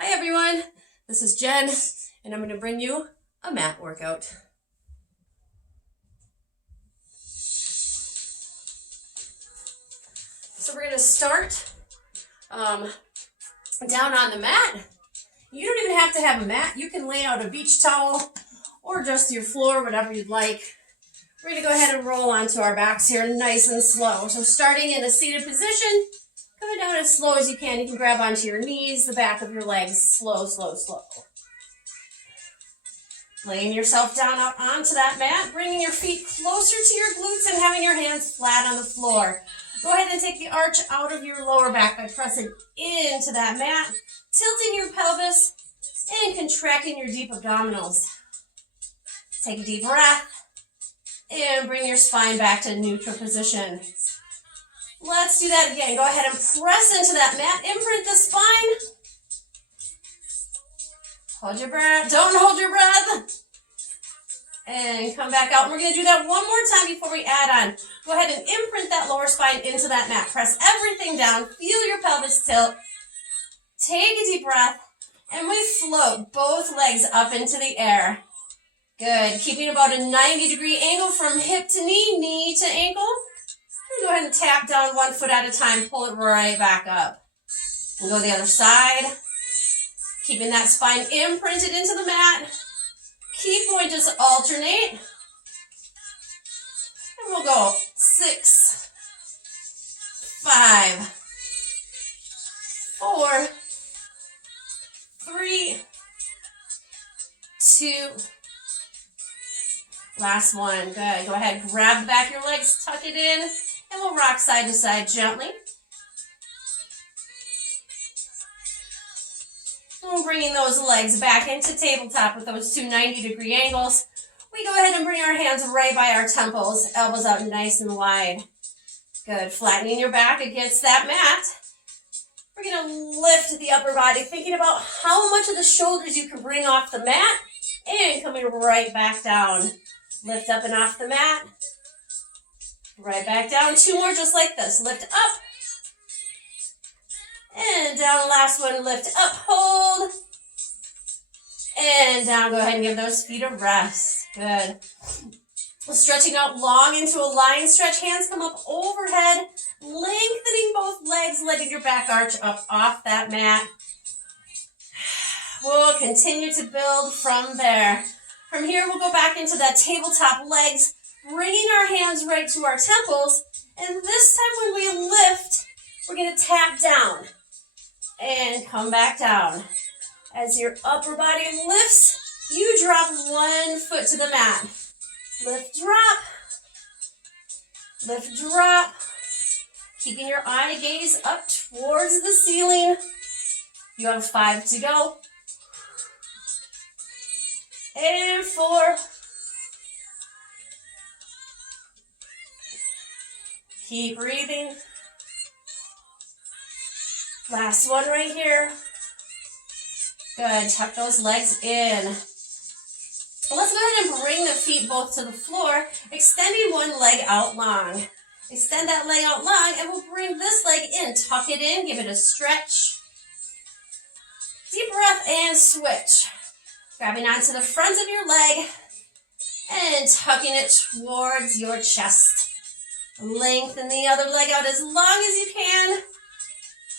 Hi everyone, this is Jen, and I'm going to bring you a mat workout. So we're going to start down on the mat. You don't even have to have a mat. You can lay out a beach towel or just your floor, whatever you'd like. We're going to go ahead and roll onto our backs here nice and slow. So starting in a seated position, coming down as slow as you can. You can grab onto your knees, the back of your legs, slow, slow, slow. Laying yourself down up onto that mat, bringing your feet closer to your glutes and having your hands flat on the floor. Go ahead and take the arch out of your lower back by pressing into that mat, tilting your pelvis, and contracting your deep abdominals. Take a deep breath, and bring your spine back to neutral position. Let's do that again. Go ahead and press into that mat. Imprint the spine. Hold your breath. Don't hold your breath. And come back out. And we're going to do that one more time before we add on. Go ahead and imprint that lower spine into that mat. Press everything down. Feel your pelvis tilt. Take a deep breath. And we float both legs up into the air. Good. Keeping about a 90-degree angle from hip to knee, knee to ankle. Go ahead and tap down one foot at a time. Pull it right back up. And go the other side. Keeping that spine imprinted into the mat. Keep going, just alternate. And we'll go 6, 5, 4, 3, 2. Last one. Good. Go ahead, grab the back of your legs, tuck it in, and we'll rock side to side gently. And bringing those legs back into tabletop with those two 90-degree angles. We go ahead and bring our hands right by our temples, elbows out nice and wide. Good. Flattening your back against that mat. We're going to lift the upper body, thinking about how much of the shoulders you can bring off the mat, and coming right back down. Lift up and off the mat. Right back down. 2 more just like this. Lift up. And down. Last one. Lift up. Hold. And down. Go ahead and give those feet a rest. Good. Stretching out long into a lion stretch. Hands come up overhead. Lengthening both legs. Letting your back arch up off that mat. We'll continue to build from there. From here, we'll go back into that tabletop legs, bringing our hands right to our temples. And this time when we lift, we're going to tap down and come back down. As your upper body lifts, you drop one foot to the mat. Lift, drop. Lift, drop. Keeping your eye gaze up towards the ceiling. You have 5 to go. And 4. Keep breathing. Last one right here. Good. Tuck those legs in. Let's go ahead and bring the feet both to the floor, extending one leg out long. Extend that leg out long, and we'll bring this leg in. Tuck it in. Give it a stretch. Deep breath and switch. Grabbing onto the front of your leg and tucking it towards your chest. Lengthen the other leg out as long as you can.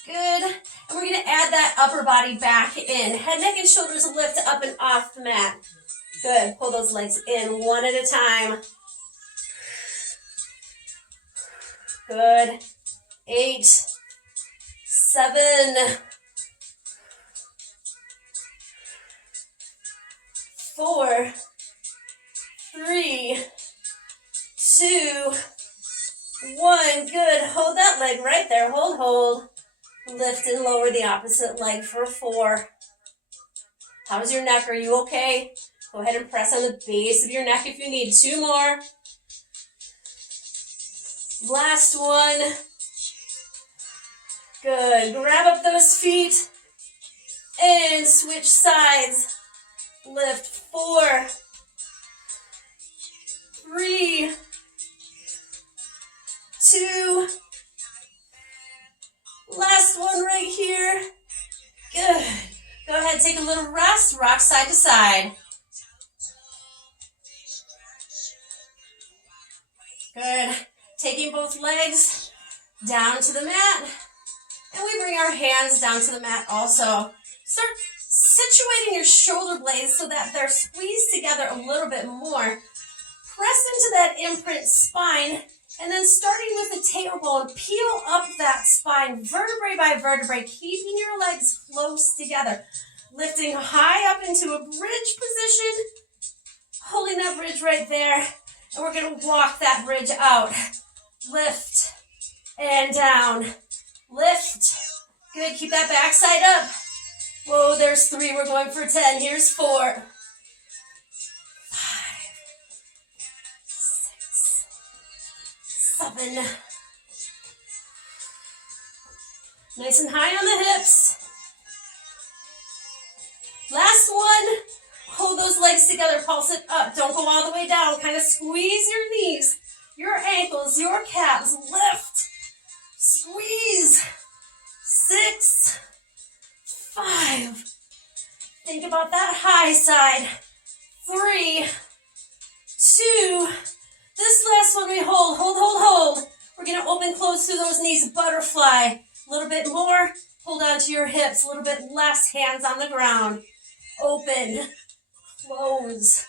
Good. And we're going to add that upper body back in. Head, neck, and shoulders lift up and off the mat. Good. Pull those legs in one at a time. Good. 8, 7, 4, 3, 2, 1. Good. Hold that leg right there. Hold, hold. Lift and lower the opposite leg for 4. How's your neck? Are you okay? Go ahead and press on the base of your neck if you need. 2 more. Last one. Good. Grab up those feet and switch sides. Lift. 4, 3, 2. Last one right here. Good. Go take a little rest, rock side to side. Good. Taking both legs down to the mat. And we bring our hands down to the mat also. Start situating your shoulder blades so that they're squeezed together a little bit more. Press into that imprint spine, and then starting with the tailbone, peel up that spine vertebrae by vertebrae, keeping your legs close together. Lifting high up into a bridge position, holding that bridge right there, and we're going to walk that bridge out. Lift and down. Lift. Good, keep that back side up. Whoa, there's 3, we're going for 10. Here's 4. 7. Nice and high on the hips. Last one. Hold those legs together, pulse it up. Don't go all the way down. Kind of squeeze your knees, your ankles, your calves. Lift. Squeeze. 6. 5. Think about that high side. 3. 2. This last one we hold. We're going to open, close through those knees, butterfly. A little bit more, hold on to your hips. A little bit less, hands on the ground. Open, close.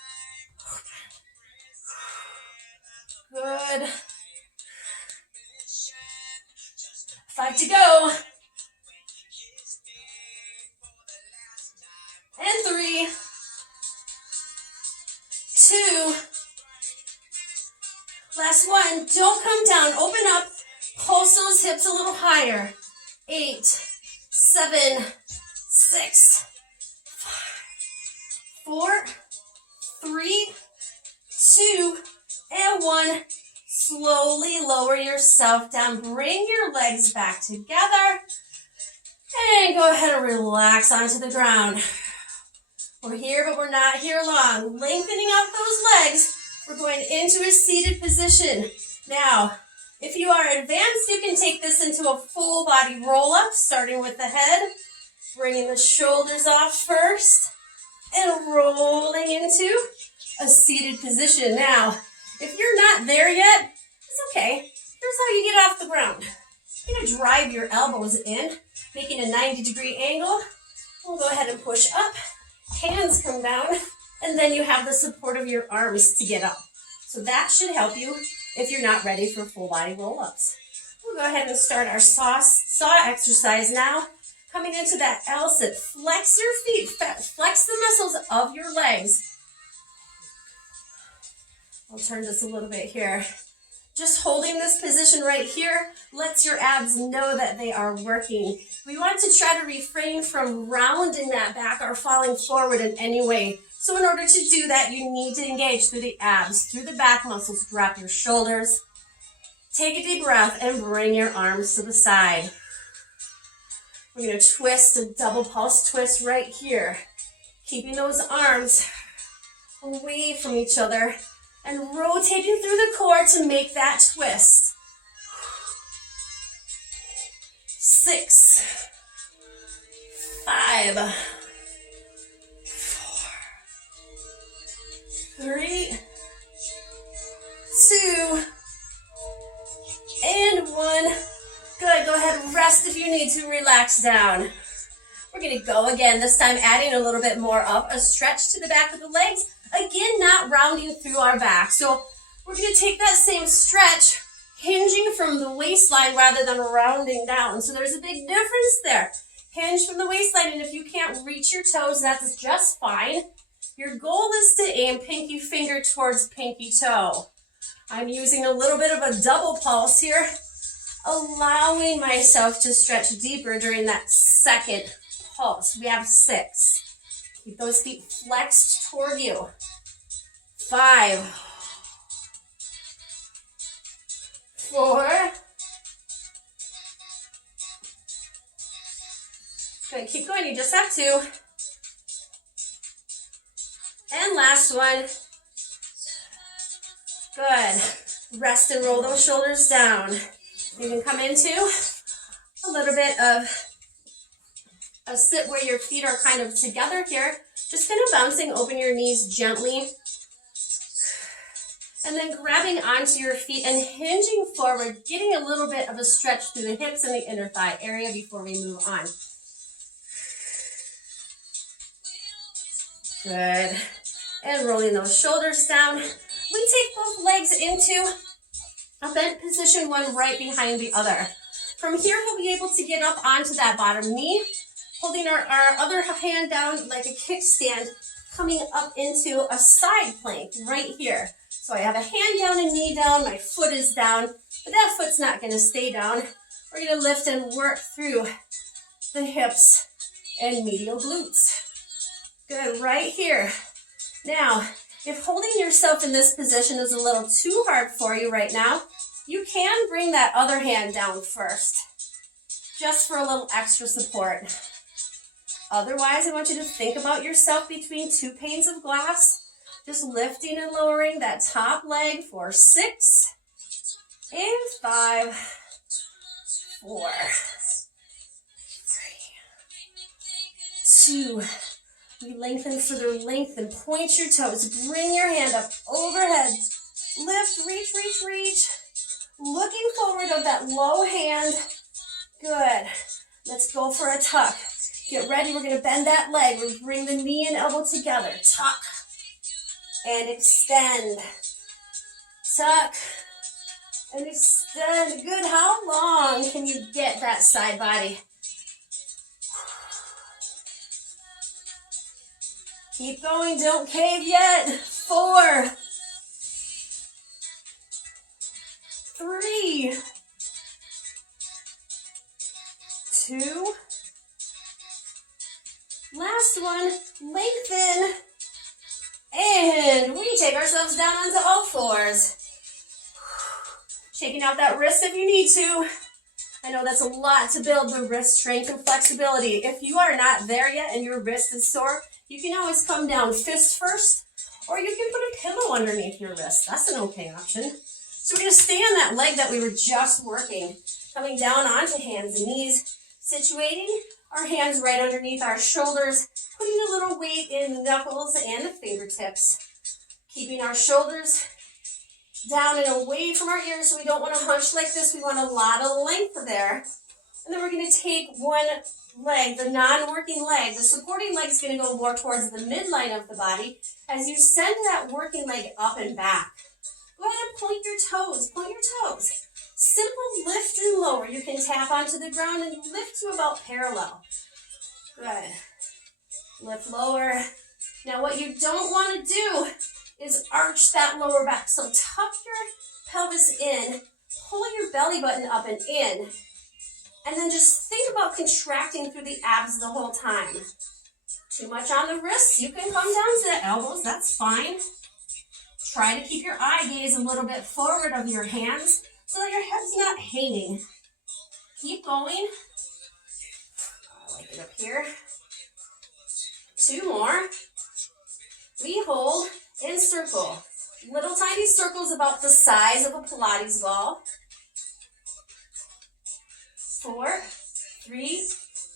Good. 5 to go. And 3, 2, last one. Don't come down. Open up. Pulse those hips a little higher. 8, 7, 6, 5, 4, 3, 2, and 1. Slowly lower yourself down. Bring your legs back together. And go ahead and relax onto the ground. We're here, but we're not here long. Lengthening out those legs. We're going into a seated position. Now, if you are advanced, you can take this into a full body roll-up, starting with the head, bringing the shoulders off first, and rolling into a seated position. Now, if you're not there yet, it's okay. Here's how you get off the ground. You're going to drive your elbows in, making a 90-degree angle. We'll go ahead and push up. Hands come down, and then you have the support of your arms to get up. So that should help you if you're not ready for full body roll-ups. We'll go ahead and start our saw exercise now. Coming into that L-sit, flex your feet, flex the muscles of your legs. I'll turn this a little bit here. Just holding this position right here lets your abs know that they are working. We want to try to refrain from rounding that back or falling forward in any way. So in order to do that, you need to engage through the abs, through the back muscles. Drop your shoulders. Take a deep breath and bring your arms to the side. We're going to twist a double pulse twist right here. Keeping those arms away from each other and rotating through the core to make that twist. 6, 5, 4, 3, 2, and 1. Good, go ahead and rest if you need to, relax down. We're gonna go again, this time adding a little bit more up, a stretch to the back of the legs. Again, not rounding through our back. So we're gonna take that same stretch, hinging from the waistline rather than rounding down. So there's a big difference there. Hinge from the waistline, and if you can't reach your toes, that's just fine. Your goal is to aim pinky finger towards pinky toe. I'm using a little bit of a double pulse here, allowing myself to stretch deeper during that second pulse. We have 6. Keep those feet flexed toward you. 5, 4. Good, keep going, you just have 2. And last one. Good. Rest and roll those shoulders down. You can come into a little bit of a sit where your feet are kind of together here. Just kind of bouncing, open your knees gently. And then grabbing onto your feet and hinging forward, getting a little bit of a stretch through the hips and the inner thigh area before we move on. Good. And rolling those shoulders down. We take both legs into a bent position, one right behind the other. From here, we'll be able to get up onto that bottom knee, holding our other hand down like a kickstand, coming up into a side plank right here. So I have a hand down and knee down, my foot is down, but that foot's not going to stay down. We're going to lift and work through the hips and medial glutes. Good, right here. Now, if holding yourself in this position is a little too hard for you right now, you can bring that other hand down first, just for a little extra support. Otherwise, I want you to think about yourself between two panes of glass, just lifting and lowering that top leg for 6 and 5, 4, 3, 2. We lengthen further, lengthen, point your toes, bring your hand up overhead, lift, reach, reach, reach. Looking forward of that low hand. Good. Let's go for a tuck. Get ready, we're gonna bend that leg. We bring the knee and elbow together. Tuck and extend. Tuck and extend. Good, how long can you get that side body? Keep going, don't cave yet. 4, 3, 2. Last one, lengthen. And we take ourselves down onto all fours. Shaking out that wrist if you need to. I know that's a lot to build the wrist strength and flexibility. If you are not there yet and your wrist is sore, you can always come down fist first, or you can put a pillow underneath your wrist. That's an okay option. So we're going to stay on that leg that we were just working, coming down onto hands and knees, situating our hands right underneath our shoulders, putting a little weight in the knuckles and the fingertips, keeping our shoulders down and away from our ears so we don't want to hunch like this. We want a lot of length there. And then we're going to take one leg, the non-working leg. The supporting leg is going to go more towards the midline of the body as you send that working leg up and back. Go ahead and point your toes. Point your toes. Simple lift and lower. You can tap onto the ground and lift to about parallel. Good. Lift lower. Now what you don't want to do is arch that lower back. So tuck your pelvis in, pull your belly button up and in, and then just think about contracting through the abs the whole time. Too much on the wrists, you can come down to the elbows, that's fine. Try to keep your eye gaze a little bit forward of your hands so that your head's not hanging. Keep going. I like it up here. 2 more. We hold and circle. Little tiny circles about the size of a Pilates ball. 4, 3,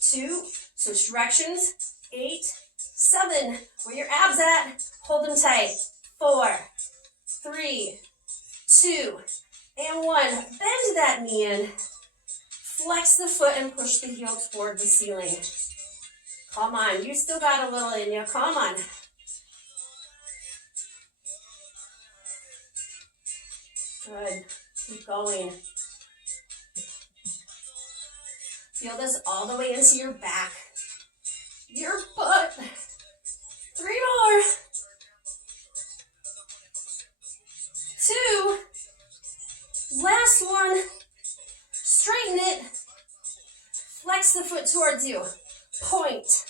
2, switch directions. 8, 7, where your abs at? Hold them tight. 4, 3, 2, and 1. Bend that knee in. Flex the foot and push the heel toward the ceiling. Come on, you still got a little in you. Come on. Good. Keep going. Feel this all the way into your back, your butt. 3 more. 2. Last one. Straighten it. Flex the foot towards you. Point.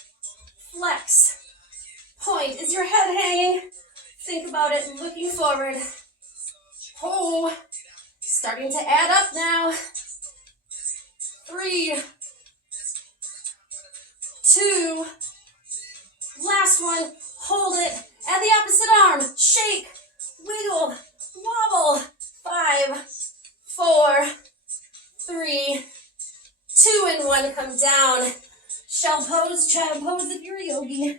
Flex. Point. Is your head hanging? Think about it, looking forward. Oh, starting to add up now. 3, 2, last one, hold it, and the opposite arm, shake, wiggle, wobble. 5, 4, 3, 2, and 1, come down. Shell pose, child pose if you're a yogi. Rock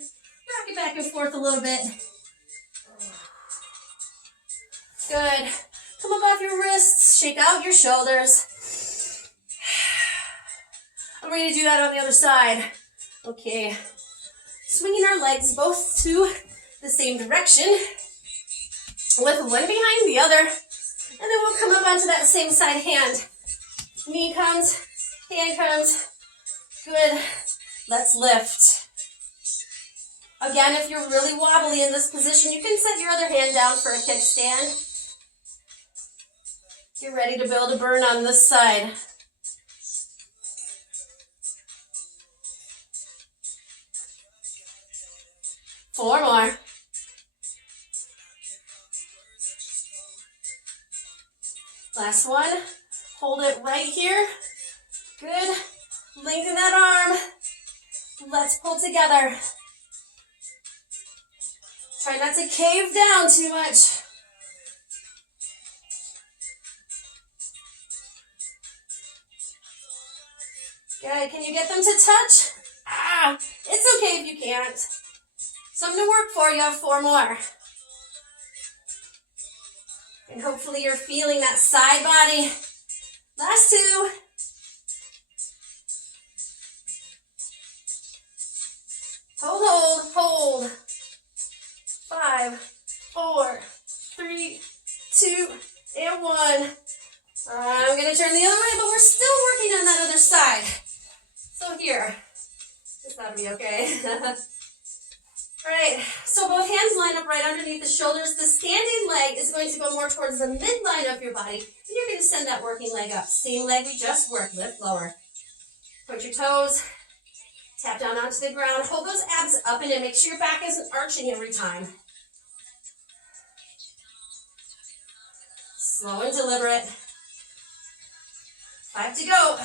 it back and forth a little bit. Good. Come up off your wrists, shake out your shoulders. I'm ready to do that on the other side. Okay. Swinging our legs both to the same direction with one behind the other. And then we'll come up onto that same side hand. Knee comes, hand comes. Good. Let's lift. Again, if you're really wobbly in this position, you can set your other hand down for a kickstand. Get ready to build a burn on this side. Four more. Last one. Hold it right here. Good. Lengthen that arm. Let's pull together. Try not to cave down too much. Good. Can you get them to touch? It's okay if you can't. Something to work for. You have four more. And hopefully you're feeling that side body. Last two. Hold, hold, hold. 5, 4, 3, 2, and 1. I'm going to turn the other way, but we're still working on that other side. So here. This ought to be okay. Right, so both hands line up right underneath the shoulders. The standing leg is going to go more towards the midline of your body, and you're going to send that working leg up. Same leg we just worked, lift lower. Point your toes, tap down onto the ground, hold those abs up and in. Make sure your back isn't arching every time. Slow and deliberate. 5 to go.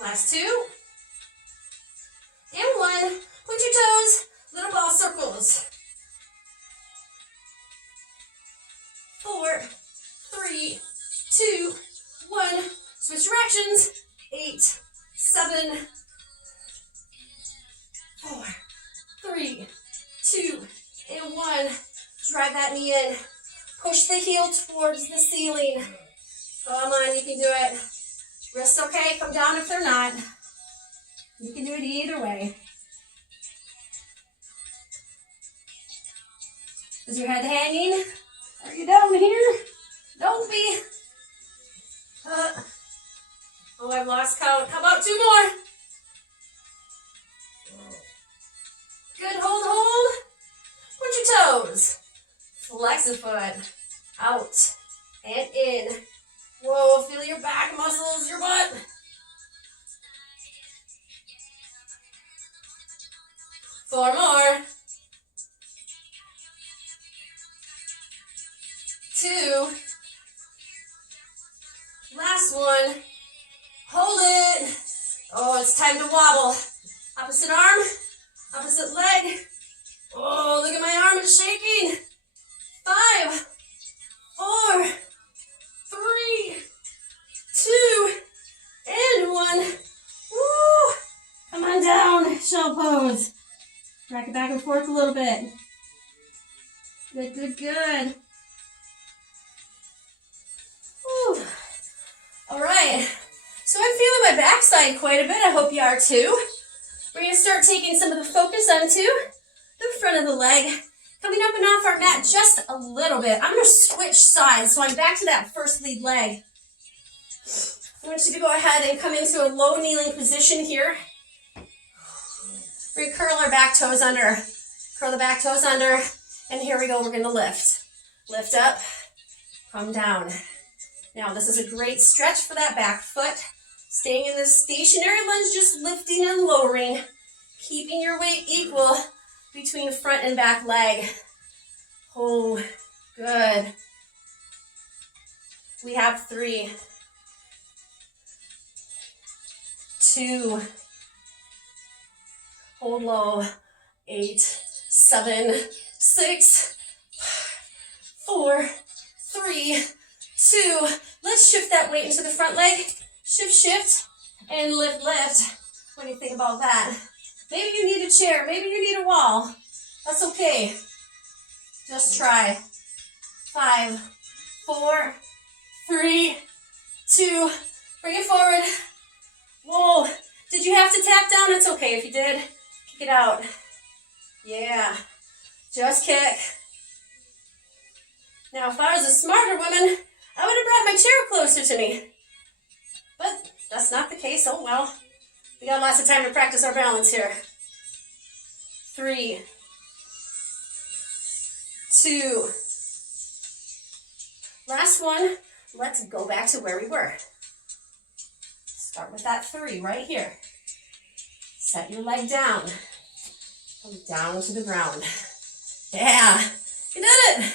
Last 2. And 1. Point your toes, little ball circles. 4, 3, 2, 1. Switch directions. 8, 7, 4, 3, 2, and 1. Drive that knee in. Push the heel towards the ceiling. Come on, you can do it. Wrists okay, come down if they're not. You can do it either way. Is your head hanging? Are you down here? Don't be. Oh, I've lost count. How about 2 more? Good, hold, hold. Point your toes. Flex a foot. Out and in. Whoa, feel your back muscles, your butt. Four more. 2. Last one. Hold it. Oh, it's time to wobble. Opposite arm, opposite leg. Oh, look at my arm, it's shaking. 5, 4, 3, 2, and 1. Woo! Come on down, shell pose. Rock it back and forth a little bit. Good, good, good. Woo. All right, so I'm feeling my backside quite a bit. I hope you are too. We're going to start taking some of the focus onto the front of the leg. Coming up and off our mat just a little bit. I'm going to switch sides, so I'm back to that first lead leg. I want you to go ahead and come into a low kneeling position here. We're going to curl our back toes under. Curl the back toes under, and here we go. We're going to lift. Lift up, come down. Now, this is a great stretch for that back foot. Staying in this stationary lunge, just lifting and lowering. Keeping your weight equal between front and back leg. Oh, good. We have 3, 2, hold low, 8, 7, 6, 4, 3, 2, Let's shift that weight into the front leg. Shift, shift, and lift, lift. What do you think about that? Maybe you need a chair. Maybe you need a wall. That's okay. Just try. 5, 4, 3, 2. Bring it forward. Whoa. Did you have to tap down? It's okay if you did. Kick it out. Yeah. Just kick. Now, if I was a smarter woman, I would have brought my chair closer to me. But that's not the case. Oh, well. We got lots of time to practice our balance here. 3, 2. Last one. Let's go back to where we were. Start with that 3 right here. Set your leg down. Come down to the ground. Yeah, you did it.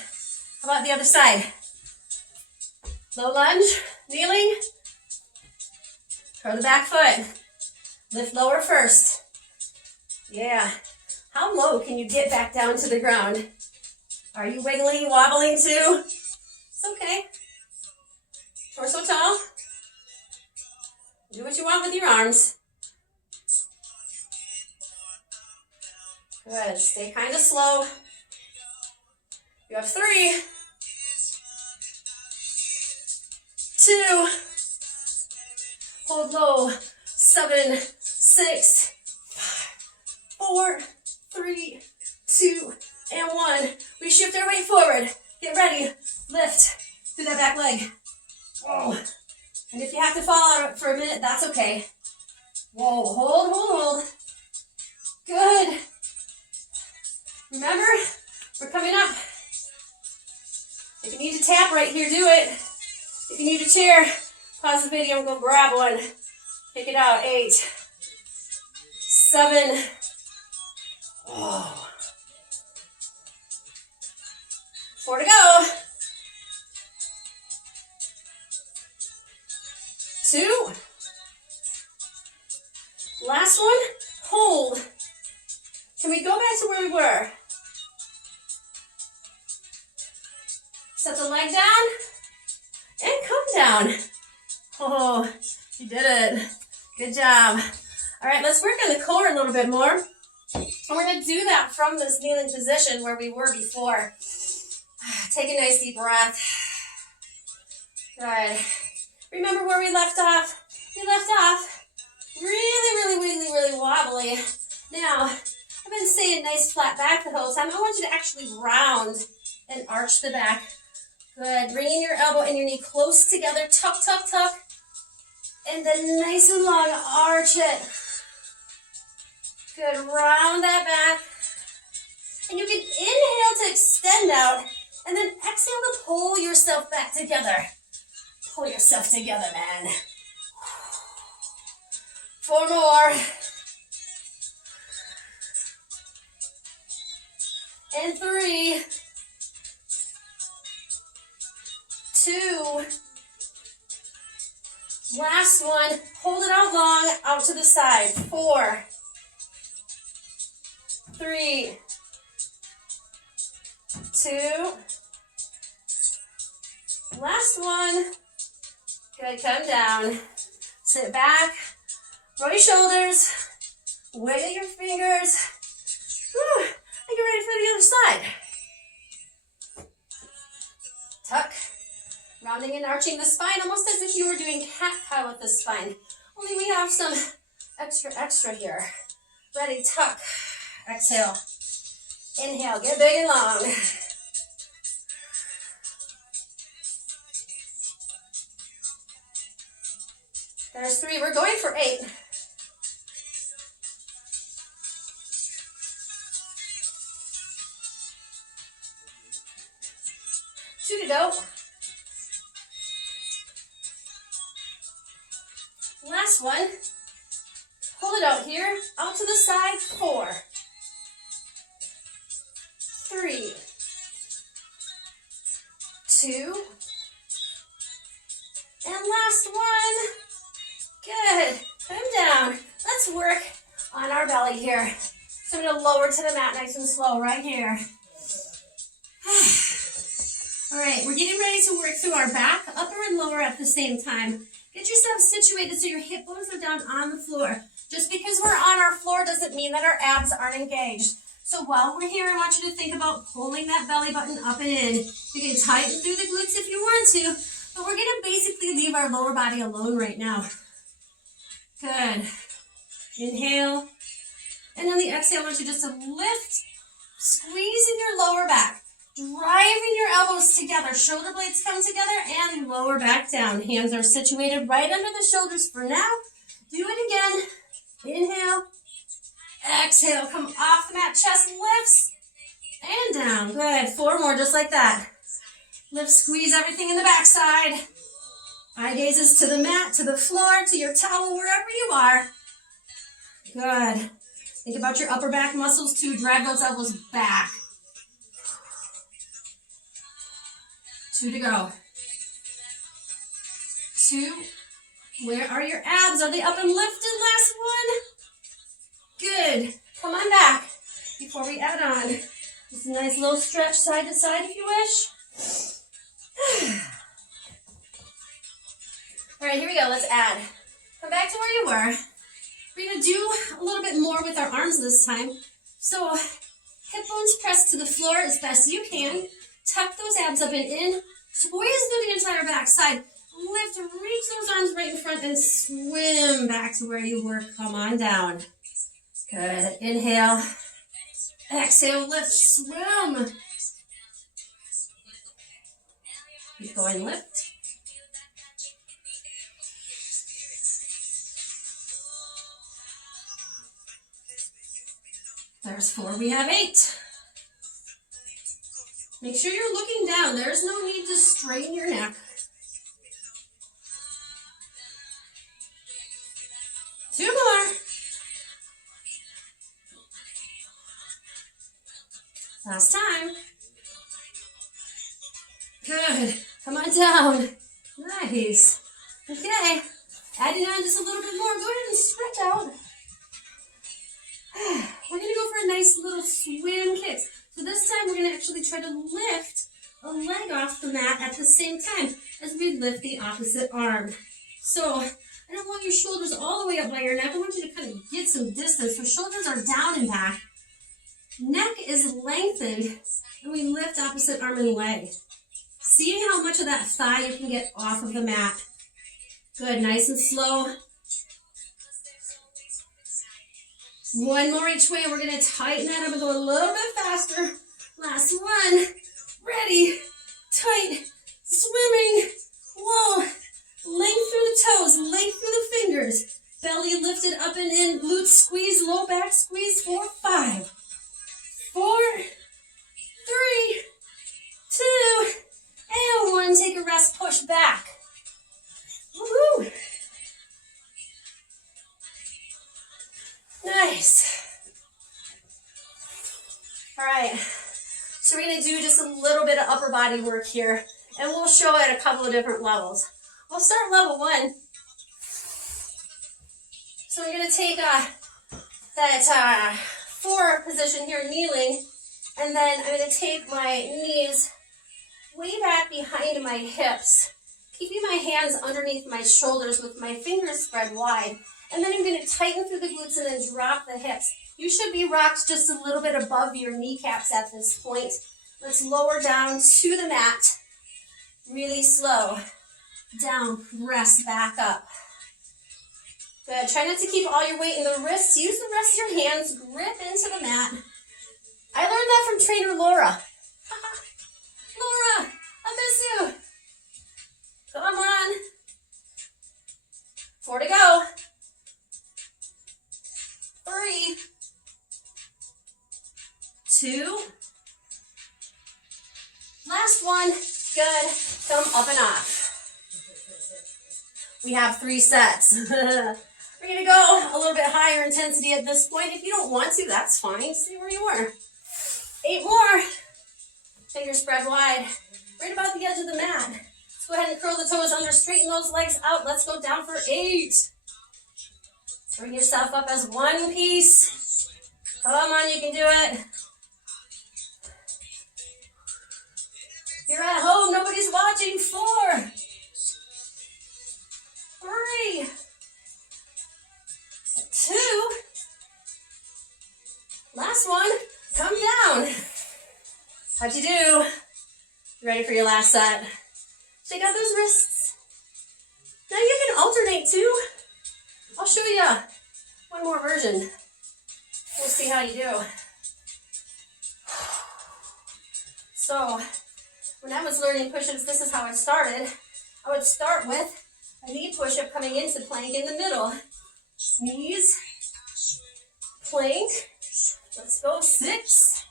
How about the other side? Low lunge, kneeling. Curl the back foot. Lift lower first. Yeah. How low can you get back down to the ground? Are you wiggling, wobbling too? It's okay. Torso tall. Do what you want with your arms. Good. Stay kind of slow. You have 3, 2. Hold low. 7, 6, 5, 4, 3, 2, and 1. We shift our weight forward. Get ready. Lift through that back leg. Whoa. And if you have to fall out for a minute, that's okay. Whoa. Hold, hold, hold. Good. Remember, we're coming up. If you need to tap right here, do it. If you need a chair, pause the video and go grab one. Take it out. 8, 7. Whoa. 4 to go. 2. Last one. Hold. Can we go back to where we were? Set the leg down and come down. Oh, you did it. Good job. All right, let's work on the core a little bit more. And we're going to do that from this kneeling position where we were before. Take a nice deep breath. Good. Remember where we left off? We left off really wiggly, really wobbly. Now, I've been saying nice flat back the whole time. I want you to actually round and arch the back. Good. Bringing your elbow and your knee close together. Tuck, tuck, tuck. And then nice and long, arch it. Good. Round that back. And you can inhale to extend out. And then exhale to pull yourself back together. Pull yourself together, man. 4 more. And 3, 2. Last one. Hold it out long, out to the side. 4, 3, 2. Last one. Good, come down. Sit back. Roll your shoulders. Wiggle your fingers. Whew. And get ready for the other side. Tuck. Rounding and arching the spine, almost as if you were doing cat-cow with the spine. Only we have some extra here. Ready, tuck. Exhale. Inhale, get big and long. There's 3. We're going for 8. Two to go. Last one. Hold it out here. Out to the side. 4, 3, 2. And last one. Good. Come down. Let's work on our belly here. So I'm going to lower to the mat nice and slow right here. All right, we're getting ready to work through our back, upper and lower at the same time. Get yourself situated so your hip bones are down on the floor. Just because we're on our floor doesn't mean that our abs aren't engaged. So while we're here, I want you to think about pulling that belly button up and in. You can tighten through the glutes if you want to, but we're gonna basically leave our lower body alone right now. Good. Inhale. And on the exhale, I want you just to lift, squeezing your lower back, driving your elbows together, shoulder blades come together, and lower back down. Hands are situated right under the shoulders for now. Do it again. Inhale. Exhale, come off the mat, chest lifts, and down. Good, 4 more, just like that. Lift, squeeze everything in the backside. Eye gazes to the mat, to the floor, to your towel, wherever you are. Good. Think about your upper back muscles too. Drive those elbows back. 2 to go. 2. Where are your abs? Are they up and lifted? Last one. Good. Come on back before we add on. Just a nice little stretch side to side if you wish. All right, here we go. Let's add. Come back to where you were. We're going to do a little bit more with our arms this time. So hip bones pressed to the floor as best you can. Tuck those abs up and in. Squeeze through the entire back side. Lift, reach those arms right in front and swim back to where you were. Come on down. Good. Inhale. Exhale, lift, swim. Keep going, lift. There's 4, we have 8. Make sure you're looking down. There's no need to straighten your neck. Two more. Last time. Good. Come on down. Nice. Okay. Adding on just a little bit more. Go ahead and stretch out. We're going to go for a nice little swim kick. So this time we're going to actually try to lift a leg off the mat at the same time as we lift the opposite arm. So I don't want your shoulders all the way up by your neck. I want you to kind of get some distance. So shoulders are down and back. Neck is lengthened, and we lift opposite arm and leg. Seeing how much of that thigh you can get off of the mat. Good, nice and slow. 1 more each way. We're going to tighten that up and go a little bit faster. Last one. Ready, tight, swimming. Whoa. Length through the toes, length through the fingers. Belly lifted up and in, glutes squeeze, low back squeeze. 4, 5, 4, 3, 2, and 1. Take a rest, push back. Woohoo! Nice. All right, so we're going to do just a little bit of upper body work here, and we'll show it at a couple of different levels. We'll start level 1. So we're going to take that 4 position here, kneeling, and then I'm going to take my knees way back behind my hips, keeping my hands underneath my shoulders with my fingers spread wide. And then I'm going to tighten through the glutes and then drop the hips. You should be rocked just a little bit above your kneecaps at this point. Let's lower down to the mat. Really slow. Down, press back up. Good. Try not to keep all your weight in the wrists. Use the rest of your hands. Grip into the mat. I learned that from trainer Laura. Laura, I miss you. Come on. 4 to go. 3, 2. Last one. Good. Come up and off. We have 3 sets. We're going to go a little bit higher intensity at this point. If you don't want to, that's fine. Stay where you were. 8 more. Fingers spread wide. Right about the edge of the mat. Let's go ahead and curl the toes under. Straighten those legs out. Let's go down for 8. Bring yourself up as one piece. Come on, you can do it. You're at home, nobody's watching. 4, 3, 2. Last one. Come down. How'd you do? You ready for your last set? Shake out those wrists. Now you can alternate too. I'll show you one more version. We'll see how you do. So, when I was learning push-ups, this is how I started. I would start with a knee push-up coming into plank in the middle. Knees, plank. Let's go. 6.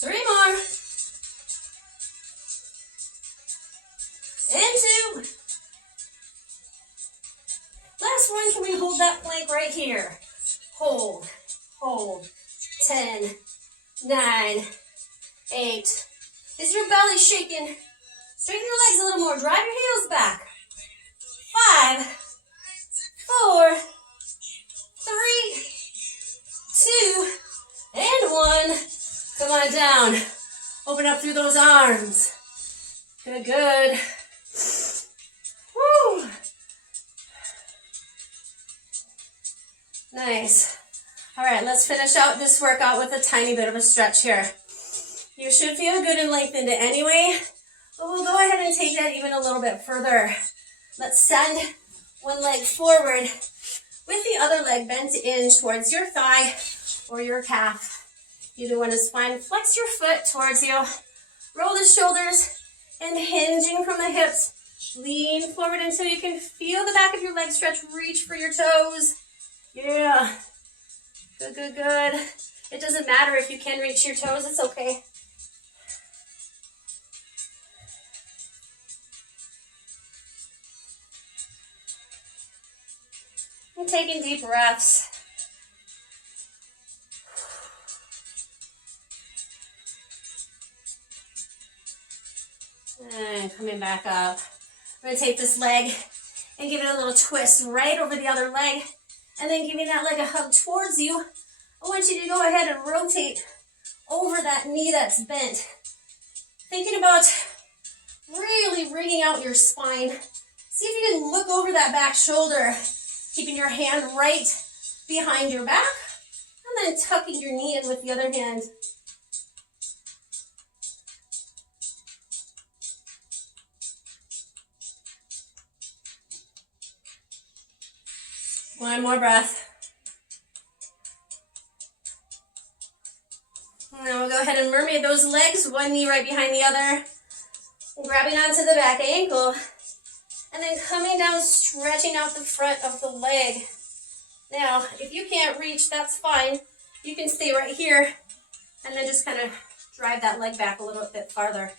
3 more. And 2. Last one, can we hold that plank right here? Hold, hold. 10, 9, 8. Is your belly shaking? Straighten your legs a little more. Drive your heels back. 5, 4, 3, 2, and 1. Come on down. Open up through those arms. Good, good. Woo. Nice. All right, let's finish out this workout with a tiny bit of a stretch here. You should feel good and lengthened anyway, but we'll go ahead and take that even a little bit further. Let's send one leg forward with the other leg bent in towards your thigh or your calf. Either one is fine. Flex your foot towards you. Roll the shoulders and hinging from the hips. Lean forward until you can feel the back of your leg stretch. Reach for your toes. Yeah. Good, good, good. It doesn't matter if you can reach your toes. It's okay. And taking deep breaths. And coming back up. We're going to take this leg and give it a little twist right over the other leg. And then giving that leg a hug towards you. I want you to go ahead and rotate over that knee that's bent. Thinking about really wringing out your spine. See if you can look over that back shoulder. Keeping your hand right behind your back. And then tucking your knee in with the other hand. One more breath. Now we'll go ahead and mermaid those legs, one knee right behind the other. Grabbing onto the back ankle. And then coming down, stretching out the front of the leg. Now, if you can't reach, that's fine. You can stay right here and then just kind of drive that leg back a little bit farther.